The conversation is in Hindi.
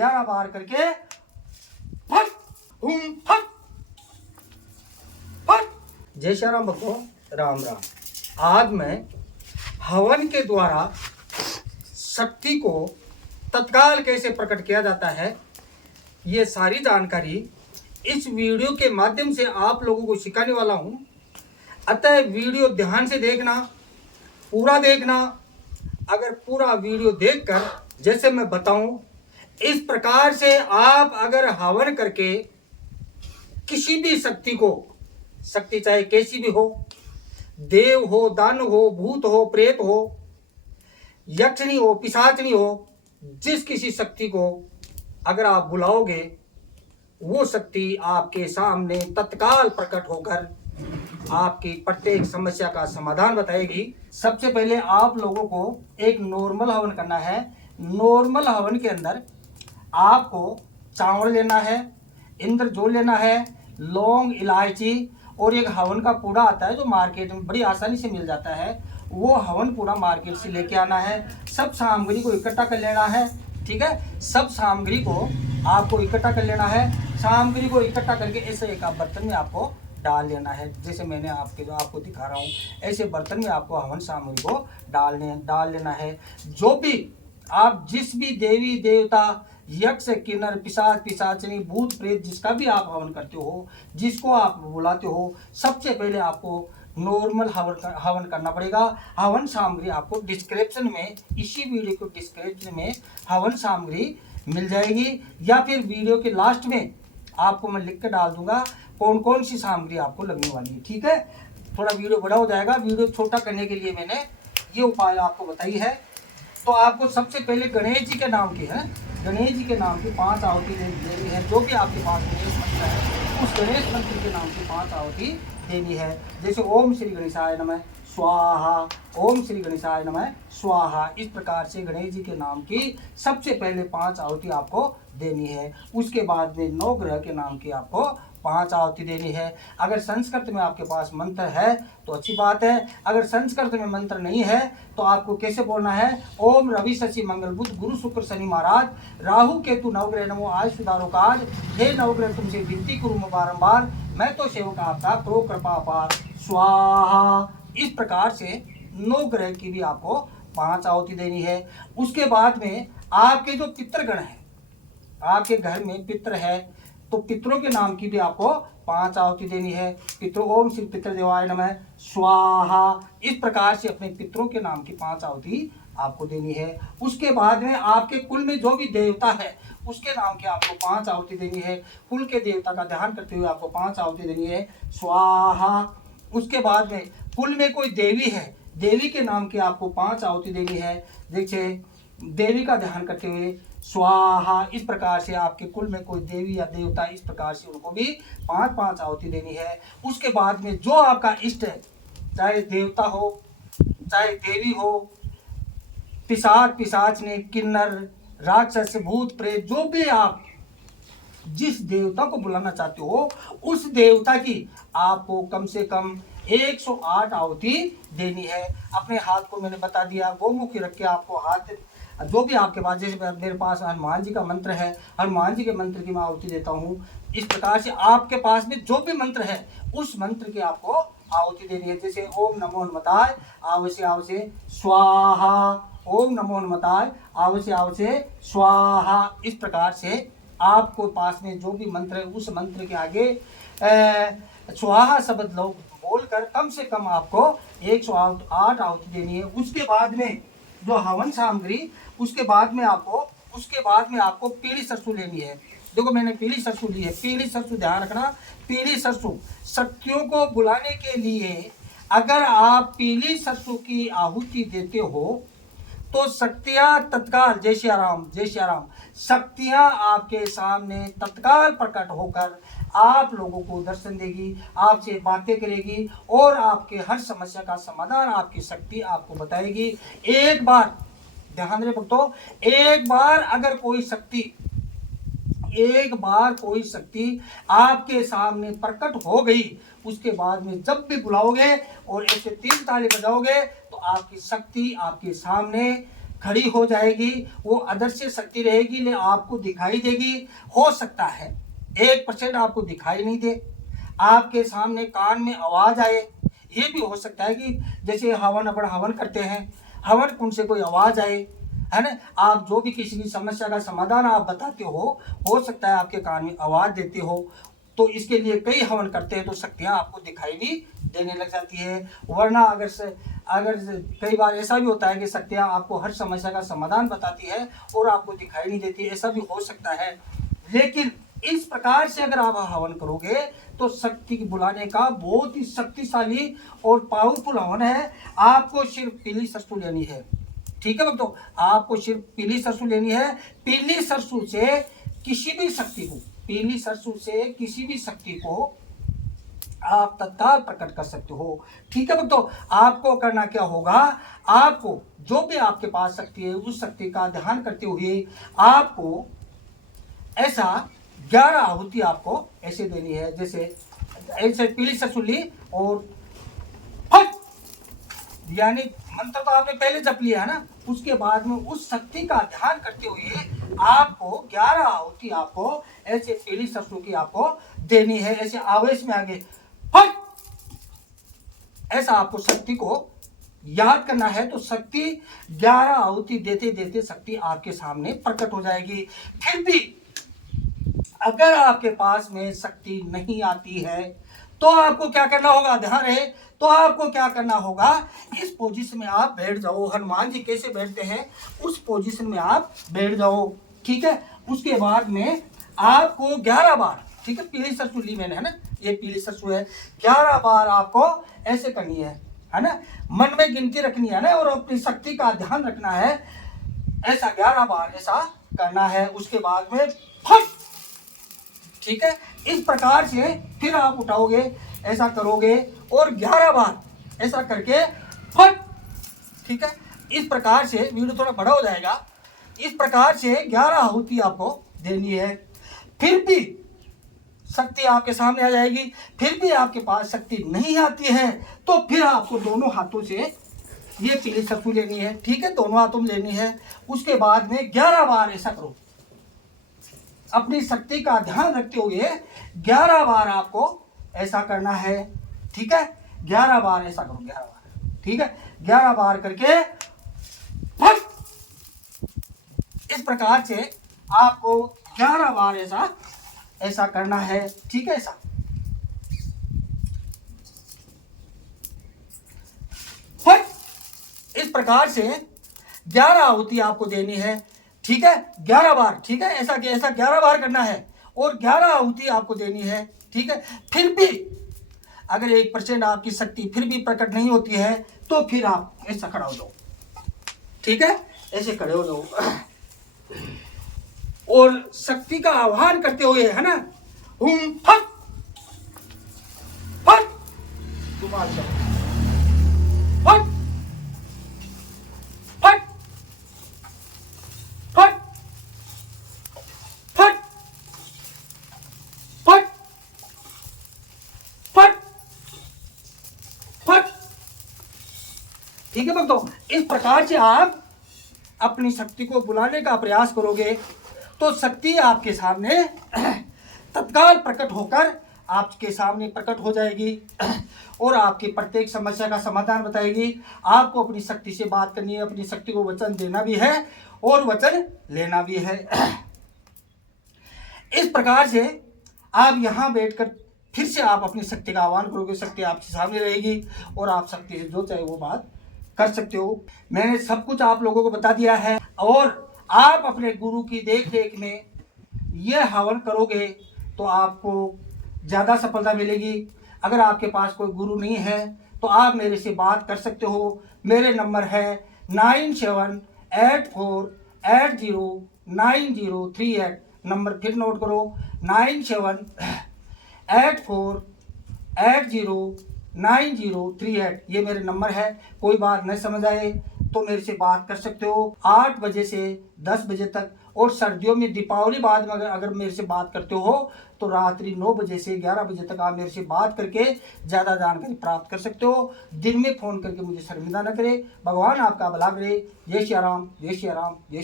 11 बार करके फट हुम फट फट। जय श्री राम भक्तों, राम राम। आज मैं हवन के द्वारा शक्ति को तत्काल कैसे प्रकट किया जाता है, ये सारी जानकारी इस वीडियो के माध्यम से आप लोगों को सिखाने वाला हूं। अतः वीडियो ध्यान से देखना, पूरा देखना। अगर पूरा वीडियो देखकर जैसे मैं बताऊं, इस प्रकार से आप अगर हवन करके किसी भी शक्ति को, शक्ति चाहे कैसी भी हो, देव हो, दानव हो, भूत हो, प्रेत हो, यक्षिणी हो, पिशाचनी हो, जिस किसी शक्ति को अगर आप बुलाओगे, वो शक्ति आपके सामने तत्काल प्रकट होकर आपकी प्रत्येक समस्या का समाधान बताएगी। सबसे पहले आप लोगों को एक नॉर्मल हवन करना है। नॉर्मल हवन के अंदर आपको चावल लेना है, इंद्रजोल लेना है, लौंग, इलायची और एक हवन का पूड़ा आता है जो मार्केट में बड़ी आसानी से मिल जाता है। वो हवन पूड़ा मार्केट से लेके आना है। सब सामग्री को इकट्ठा कर लेना है। ठीक है, सब सामग्री को आपको इकट्ठा कर लेना है। सामग्री को इकट्ठा करके ऐसे एक बर्तन में आपको डाल लेना है। जैसे मैंने आपको दिखा रहा हूँ, ऐसे बर्तन में आपको हवन सामग्री को डाल लेना है। जो भी आप जिस भी देवी देवता, यक्ष, किन्नर, पिशाच, पिशाचिनी, भूत, प्रेत, जिसका भी आप हवन करते हो, जिसको आप बुलाते हो, सबसे पहले आपको नॉर्मल हवन करना पड़ेगा। हवन सामग्री आपको डिस्क्रिप्शन में, इसी वीडियो को डिस्क्रिप्शन में हवन सामग्री मिल जाएगी, या फिर वीडियो के लास्ट में आपको मैं लिख कर डाल दूंगा कौन कौन सी सामग्री आपको लगने वाली है। ठीक है, थोड़ा वीडियो बड़ा हो जाएगा। वीडियो छोटा करने के लिए मैंने ये उपाय आपको बताई है। तो आपको सबसे पहले गणेश जी के नाम की है, गणेश जी के नाम की 5 आहुति देनी है। जो भी आपके पास गणेश मंत्र है, उस गणेश मंत्र के नाम की 5 आहुति देनी है। जैसे ओम श्री गणेशाय नमः स्वाहा, ओम श्री गणेशाय नमः स्वाहा। इस प्रकार से गणेश जी के नाम की सबसे पहले 5 आहुति आपको देनी है। उसके बाद में 9 ग्रह के नाम की आपको 5 आहुति देनी है। अगर संस्कृत में आपके पास मंत्र है तो अच्छी बात है। अगर संस्कृत में मंत्र नहीं है तो आपको कैसे बोलना है? ओम रवि शशि मंगल बुध गुरु शुक्र शनि महाराज राहु केतु नवग्रह नमो आय सुधारो काज, हे नवग्रह तुमसे विनती करूँ बारंबार, मैं तो सेवक आपका करो कृपा पार स्वाहा। इस प्रकार से 9 ग्रह की भी आपको 5 आहुति देनी है। उसके बाद में आपके जो पितृगण है, आपके घर में पितृ है, तो पितरों के नाम की भी आपको 5 आहुति देनी है। पितृ ओम श्री पितृदेवाय नमः स्वाहा। इस प्रकार से अपने पितरों के नाम की 5 आहुति आपको देनी है। उसके बाद में आपके कुल में जो भी देवता है उसके नाम की आपको 5 आहुति देनी है। कुल के देवता का ध्यान करते हुए आपको 5 आहुति देनी है स्वाहा। उसके बाद में कुल में कोई देवी है, देवी के नाम की आपको 5 आहुति देनी है। देखिए, देवी का ध्यान करते हुए स्वाहा। इस प्रकार से आपके कुल में कोई देवी या देवता, इस प्रकार से उनको भी 5-5 आहुति देनी है। उसके बाद में जो आपका इष्ट है, चाहे देवता हो, चाहे देवी हो, पिशाच, पिशाचनी, किन्नर, राक्षस, भूत, प्रेत, जो भी आप जिस देवता को बुलाना चाहते हो, उस देवता की आपको कम से कम 108 आहुति देनी है। अपने हाथ को मैंने बता दिया, गोमुखी रख के आपको हाथ, जो भी आपके पास, जैसे मेरे पास हनुमान जी का मंत्र है, हनुमान जी के मंत्र की मैं आहुति देता हूँ। इस प्रकार से आपके पास में जो भी मंत्र है उस मंत्र की आपको आहुति देनी है। जैसे ओम नमो हनुमताय आवश्य आवश्य स्वाहा, ओम नमो हनुमताय आवश्य आवश्य स्वाहा। इस प्रकार से आपको पास में जो भी मंत्र है उस मंत्र के आगे स्वाहा शब्द लोग बोलकर कम से कम आपको 108 आहुति देनी है। उसके बाद में जो हवन सामग्री, उसके बाद में आपको पीली सरसों लेनी है। देखो, मैंने पीली सरसों ली है। पीली सरसों, ध्यान रखना, पीली सरसों शक्तियों को बुलाने के लिए अगर आप पीली सरसों की आहुति देते हो तो शक्तियां तत्काल, जय श्री राम, जय श्री राम, शक्तियां आपके सामने तत्काल प्रकट होकर आप लोगों को दर्शन देगी, आपसे बातें करेगी और आपके हर समस्या का समाधान आपकी शक्ति आपको बताएगी। एक बार ध्यान रहे भक्तों, एक बार कोई शक्ति आपके सामने प्रकट हो गई, उसके बाद में जब भी बुलाओगे और ऐसे 3 ताली बजाओगे तो आपकी शक्ति आपके सामने खड़ी हो जाएगी, वो अदृश्य शक्ति रहेगी, लेकिन आपको दिखाई देगी। हो सकता है 1% आपको दिखाई नहीं दे, आपके सामने कान में आवाज़ आए। ये भी हो सकता है कि जैसे अपन हवन करते हैं, हवन कुंड से कोई आवाज़ आए, है ना। आप जो भी किसी भी समस्या का समाधान आप बताते हो सकता है आपके कान में आवाज़ देते हो। तो इसके लिए कई हवन करते हैं तो शक्तियाँ आपको दिखाई भी देने लग जाती है। वरना अगर कई बार ऐसा भी होता है कि शक्तियाँ आपको हर समस्या का समाधान बताती है और आपको दिखाई नहीं देती, ऐसा भी हो सकता है। लेकिन इस प्रकार से अगर आप हवन करोगे तो शक्ति बुलाने का बहुत ही शक्तिशाली और पावरफुल हवन है। आपको सिर्फ पीली सरसों लेनी है, ठीक है भक्तों, आपको सिर्फ पीली सरसों लेनी है। पीली सरसों से किसी भी शक्ति को, पीली सरसों से किसी भी शक्ति को आप तत्काल प्रकट कर सकते हो, ठीक है भक्तों। आपको करना क्या होगा, आपको जो भी आपके पास शक्ति है उस शक्ति का ध्यान करते हुए आपको ऐसा 11 आहुति आपको ऐसे देनी है। जैसे ऐसे पीली सरसों ली और फट, यानी मंत्र तो आपने पहले जप लिया है ना, उसके बाद में उस शक्ति का ध्यान करते हुए आपको 11 आहुति आपको ऐसे पीली सरसों की आपको देनी है। ऐसे आवेश में आगे फट, ऐसा आपको शक्ति को याद करना है। तो शक्ति 11 आहुति देते देते शक्ति आपके सामने प्रकट हो जाएगी। फिर भी अगर आपके पास में शक्ति नहीं आती है तो आपको क्या करना होगा, ध्यान रहे, तो आपको क्या करना होगा, इस पोजीशन में आप बैठ जाओ। हनुमान जी कैसे बैठते हैं उस पोजीशन में आप बैठ जाओ, ठीक है। उसके बाद में आपको 11 बार, ठीक है, पीली सरसों ली मैंने, है ना, ये पीली सरसों है, 11 बार आपको ऐसे करनी है ना, मन में गिनती रखनी है ना, और अपनी शक्ति का ध्यान रखना है। ऐसा 11 बार ऐसा करना है। उसके बाद में फट, ठीक है, इस प्रकार से फिर आप उठाओगे, ऐसा करोगे और 11 बार ऐसा करके फट, ठीक है। इस प्रकार से वीडियो थोड़ा बड़ा हो जाएगा। इस प्रकार से 11 आहुति आपको देनी है। फिर भी शक्ति आपके सामने आ जाएगी। फिर भी आपके पास शक्ति नहीं आती है तो फिर आपको दोनों हाथों से ये पीली सरसों लेनी है, ठीक है, दोनों हाथों में लेनी है। उसके बाद में 11 बार ऐसा करो, अपनी शक्ति का ध्यान रखते हुए 11 बार आपको ऐसा करना है, ठीक है। 11 बार ऐसा करो, 11 बार, ठीक है, 11 बार करके फट, इस प्रकार से आपको 11 बार ऐसा करना है, ठीक है। ऐसा फट, इस प्रकार से 11 आहुति आपको देनी है, ठीक है, 11 बार, ठीक है, ऐसा 11 बार करना है और 11 आहुति आपको देनी है, ठीक है। फिर भी अगर 1% आपकी शक्ति फिर भी प्रकट नहीं होती है तो फिर आप ऐसा खड़ा हो जाओ, ठीक है, ऐसे खड़े हो जाओ और शक्ति का आह्वान करते हुए, है ना, हुम फट फट, फट फट फट फट फट फट फट, ठीक है भक्तों। इस प्रकार से आप अपनी शक्ति को बुलाने का प्रयास करोगे तो शक्ति आपके सामने तत्काल प्रकट होकर आपके सामने प्रकट हो जाएगी और आपकी प्रत्येक समस्या का समाधान बताएगी। आपको अपनी शक्ति से बात करनी है, अपनी शक्ति को वचन देना भी है और वचन लेना भी है। इस प्रकार से आप यहाँ बैठकर फिर से आप अपनी शक्ति का आह्वान करोगे, शक्ति आपके सामने रहेगी और आप शक्ति से जो चाहे वो बात कर सकते हो। मैंने सब कुछ आप लोगों को बता दिया है और आप अपने गुरु की देख रेख में ये हवन करोगे तो आपको ज़्यादा सफलता मिलेगी। अगर आपके पास कोई गुरु नहीं है तो आप मेरे से बात कर सकते हो। मेरे नंबर है 9784809038। नंबर फिर नोट करो, 9784809038। ये मेरे नंबर है। कोई बात नहीं समझ आए तो मेरे से बात कर सकते हो 8 बजे से 10 बजे तक। और सर्दियों में दीपावली बाद में अगर मेरे से बात करते हो तो रात्रि 9 बजे से 11 बजे तक आप मेरे से बात करके ज़्यादा जानकारी प्राप्त कर सकते हो। दिन में फ़ोन करके मुझे शर्मिंदा न करे। भगवान आपका भला करे। जय श्री राम, जय श्री राम, जय